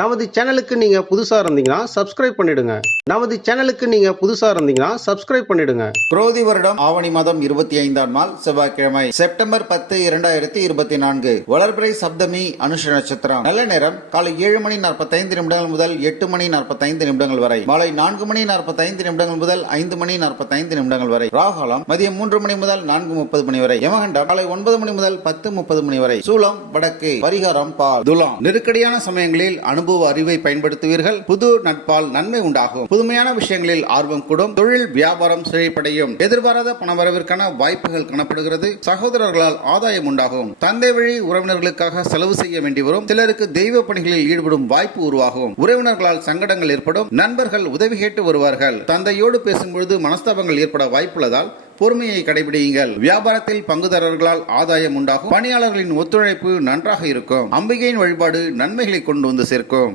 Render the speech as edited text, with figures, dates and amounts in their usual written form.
நமது சேனலுக்கு நீங்க புதுசா இருந்தீங்கன்னா சப்ஸ்கிரைப் பண்ணிடுங்க. குரோதி வருடம் ஆவணி மாதம் 25ஆம் நாள் செவ்வாய்க்கிழமை செப்டம்பர் 10, 2024 வளர்பிறை சப்தமி அனுஷ நட்சத்திரம். நல்ல நேரம் காலை 7:45 முதல் 8:45 வரை, மாலை 4:45 முதல் 5:45 வரை, ராகாலம் மதியம் 3 மணி முதல் 4:30 வரை, யமகண்டம் காலை 9 மணி முதல் 10:30 வரை, சூலம் வடக்கு, பரிகாரம் பால். துலாம் நெருக்கடியான சமயங்களில் அனுபவ அறிவை பயன்படுத்துவீர்கள். புது நட்பால் நன்மை உண்டாகும். புதுமையான விஷயங்களில் ஆர்வம் கூடும். தொழில் வியாபாரம் செழிப்படையும். எதிர்பாராத பணவரவிற்கான வாய்ப்புகள் காணப்படுகிறது. சகோதரர்களால் ஆதாயம் உண்டாகும். தந்தை வழி உறவினர்களுக்காக செலவு செய்ய வேண்டி வரும். சிலருக்கு தெய்வ பணிகளில் ஈடுபடும் வாய்ப்பு உருவாகும். உறவினர்களால் சங்கடங்கள் ஏற்படும். நண்பர்கள் உதவி கேட்டு வருவார்கள். தந்தையோடு பேசும்பொழுது மனஸ்தாபங்கள் ஏற்பட வாய்ப்புள்ளதால் பொறுமையை கடைபிடியுங்கள். வியாபாரத்தில் பங்குதாரர்களால் ஆதாயம் உண்டாகும். பணியாளர்களின் ஒத்துழைப்பு நன்றாக இருக்கும். அம்பிகையின் வழிபாடு நன்மைகளை கொண்டு வந்து சேர்க்கும்.